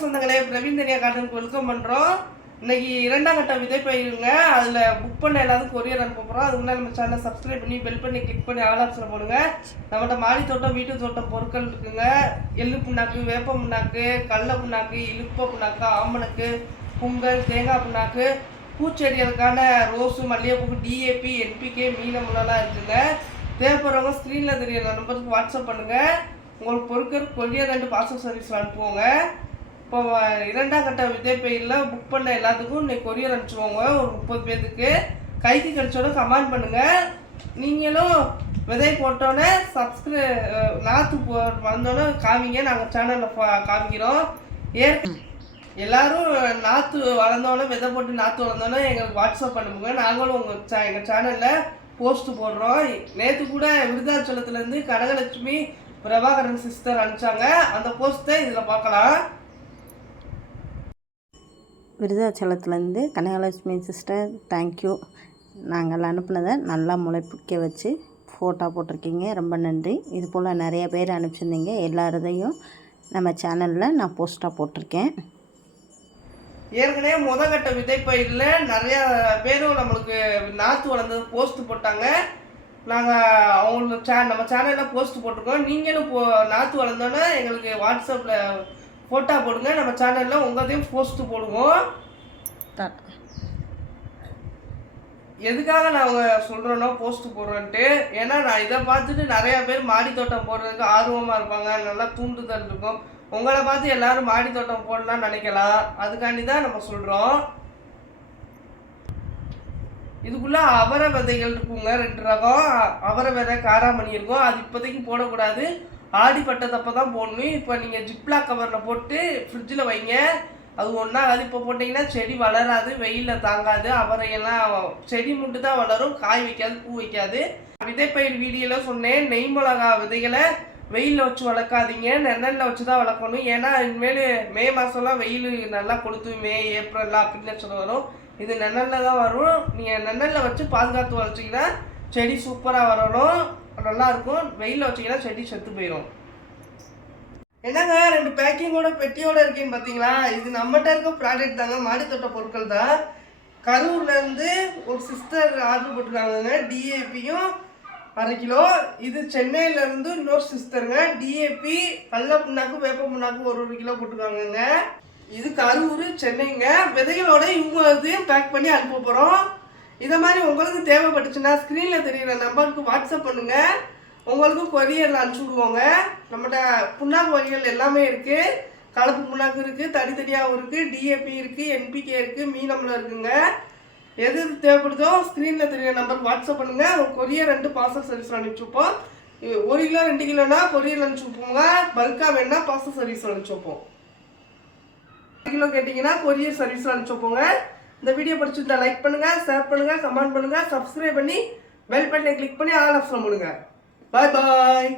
வணக்கம் சொந்தங்களே பிரவீன் தனியா கார்டனுக்கு வெல்கம் பண்ணுறோம் இன்னைக்கு இரண்டாம் கட்ட விதை பயிருங்க. அதில் புக் பண்ண எல்லாத்துக்கும் கொரியர் அனுப்ப போகிறோம் அதுக்கு முன்னாடி நம்ம சேனலை சப்ஸ்கிரைப் பண்ணி பெல் பண்ணி கிளிக் பண்ணி ஆல் ஆப்ஷனில் போடுங்க. நம்மகிட்ட மாடி தோட்டம் வீட்டு தோட்டம் பொருட்கள் இருக்குங்க. எள்ளு புண்ணாக்கு வேப்ப புண்ணாக்கு கடல புண்ணாக்கு இழுப்ப புண்ணாக்கு ஆமணக்கு பொங்கல் தேங்காய் புண்ணாக்கு பூச்செடிகளுக்கான ரோஸு மல்லிகைப்பூ டிஏபி என்பிகே மீனமுலாம் இருக்குங்க. தேவைப்படுறவங்க ஸ்க்ரீனில் தெரியற நம்பருக்கு வாட்ஸ்அப் பண்ணுங்கள் உங்களுக்கு பொருட்கள் கொரியர் ரெண்டு பார்சல் சர்வீஸ் அனுப்புவோங்க. இப்போ இரண்டாம் கட்ட விதை பயிரில் புக் பண்ண எல்லாத்துக்கும் இன்னைக்கு கொரியர் அனுப்பிச்சிடுவோங்க ஒரு முப்பது பேர்த்துக்கு கைக்கு கிடைச்சோட கமெண்ட் பண்ணுங்கள் நீங்களும் விதை போட்டோன்னே சப்ஸ்கிரை நாற்று போ வந்தோன்னே காமிங்க. நாங்கள் சேனலில் காமிக்கிறோம். ஏற் எல்லாரும் நாற்று வளர்ந்தோன்னே விதை போட்டு நாற்று வளர்ந்தோன்னே எங்களுக்கு வாட்ஸ்அப் பண்ணுங்க. நாங்களும் உங்கள் சே எங்கள் சேனலில் போஸ்ட் போடுறோம். நேற்று கூட விருதாச்சலத்துலேருந்து கனகலட்சுமி பிரபாகரன் சிஸ்டர் அனுப்பிச்சாங்க. அந்த போஸ்ட்டை இதில் பார்க்கலாம். விருதாச்சலத்துலேருந்து கனகலட்சுமி சிஸ்டர் தேங்க்யூ நாங்கள் அனுப்புனதை நல்லா முளைப்பிக்க வச்சு ஃபோட்டோ போட்டிருக்கீங்க. ரொம்ப நன்றி. இது போல் நிறைய பேர் அனுப்பிச்சிருந்தீங்க. எல்லாரதையும் நம்ம சேனலில் நான் போஸ்ட்டாக போட்டிருக்கேன். ஏற்கனவே முத கட்ட விதைப்பயிரில் நிறையா பேரும் நம்மளுக்கு நாற்று வளர்ந்து போஸ்ட் போட்டாங்க. நாங்கள் அவங்களுக்கு சே நம்ம சேனலில் போஸ்ட் போட்டிருக்கோம். நீங்களும் போ நாற்று வளர்ந்தோன்னே எங்களுக்கு வாட்ஸ்அப்பில் ஃபோட்டோ போடுங்க. நம்ம சேனலில் உங்களையும் போஸ்ட் போடுவோம். எதுக்காக நாங்கள் சொல்கிறோன்னா போஸ்ட் போடுறோன்ட்டு ஏன்னா நான் இதை பார்த்துட்டு நிறைய பேர் மாடி தோட்டம் போடுறதுக்கு ஆர்வமாக இருப்பாங்க. நல்லா தூண்டுதல் இருக்கும். உங்களை பார்த்து எல்லாரும் மாடி தோட்டம் போடலாம்னு நினைக்கலாம். அதுக்காண்டி தான் நம்ம சொல்கிறோம் இதுக்குள்ள அவரை விதைகள் இருக்குங்க. ரெண்டு ரகம். அவரை விதை காராமணி இருக்கும். அது இப்போதைக்கு போடக்கூடாது. ஆடி பட்டதப்போ தான் போடணும். இப்போ நீங்கள் ஜிப்லா கவரில் போட்டு ஃப்ரிட்ஜில் வைங்க. அது ஒன்றா அது இப்போ போட்டிங்கன்னா செடி வளராது வெயிலில் தாங்காது. அவரையெல்லாம் செடி மட்டும் தான் வளரும் காய் வைக்காது பூ வைக்காது. விதைப்பயிர் வீடியோவில் சொன்னேன் நெய் மிளகா விதைகளை வெயிலில் வச்சு வளர்க்காதீங்க. நெண்ணெல்ல வச்சு தான் வளர்க்கணும். ஏன்னா இனிமேல் மே மாதம்லாம் வெயில் நல்லா கொளுத்து மே ஏப்ரல்லாம் அப்படின்னு சொல்ல வரும். இது நெண்ணெல்ல தான் வரும். நீங்கள் நெண்ணெல்ல வச்சு பாதுகாத்து வளர்ச்சிங்கன்னா செடி சூப்பராக வரணும். நல்லா இருக்கும் வெயிலில் வச்சிங்கன்னா செடி செத்து போயிடும் என்னங்க ரெண்டு பேக்கிங்கோட பெட்டியோட இருக்கேன்னு பார்த்தீங்களா இது நம்மகிட்ட இருக்க ப்ராடக்ட் தாங்க. மாடித்தோட்ட பொருட்கள் தான். கரூர்லேருந்து ஒரு சிஸ்டர் ஆர்டர் போட்டிருக்காங்கங்க. டிஏபியும் அரை கிலோ. இது சென்னையிலேருந்து இன்னொரு சிஸ்டருங்க டிஏபி கடல புண்ணாக்கு வேப்ப புண்ணாக்கு ஒரு ஒரு கிலோ போட்டிருக்காங்கங்க. இது கரூர் சென்னைங்க. விதைகளோட இவங்களையும் பேக் பண்ணி அனுப்ப போகிறோம் இதை மாதிரி உங்களுக்கு தேவைப்பட்டுச்சுன்னா ஸ்க்ரீனில் தெரியுற நம்பருக்கு வாட்ஸ்அப் பண்ணுங்கள் உங்களுக்கும் கொரியரில் அனுப்பிச்சி விடுவோங்க. நம்மகிட்ட புண்ணாக்கு வகைகள் எல்லாமே இருக்குது கலப்பு புண்ணாக்கு இருக்குது தனித்தனியாகவும் இருக்குது டிஏபி இருக்குது என்பிகே இருக்குது மீனம்ல இருக்குங்க. எது எது தேவைப்படுதோ ஸ்க்ரீனில் தெரியுற நம்பருக்கு வாட்ஸ்அப் பண்ணுங்கள் உங்கள் கொரியர் ரெண்டு பார்சல் சர்வீஸ் அனுப்பிச்சுப்போம் ஒரு கிலோ ரெண்டு கிலோனா கொரியர் அனுப்பிச்சு வைப்போங்க பல்காக வேணால் பார்சல் சர்வீஸ் அனுப்பிச்சு வைப்போம். கிலோ கேட்டிங்கன்னா கொரியர் சர்வீஸ் அனுப்பிச்சு வைப்போங்க. இந்த வீடியோ பிடிச்சிருந்தா லைக் பண்ணுங்கள் ஷேர் பண்ணுங்கள் கமெண்ட் பண்ணுங்கள் சப்ஸ்கிரைப் பண்ணி பெல் பட்டனை கிளிக் பண்ணி ஆல் ஆப்ஷன் பண்ணுங்கள் பாய் பாய்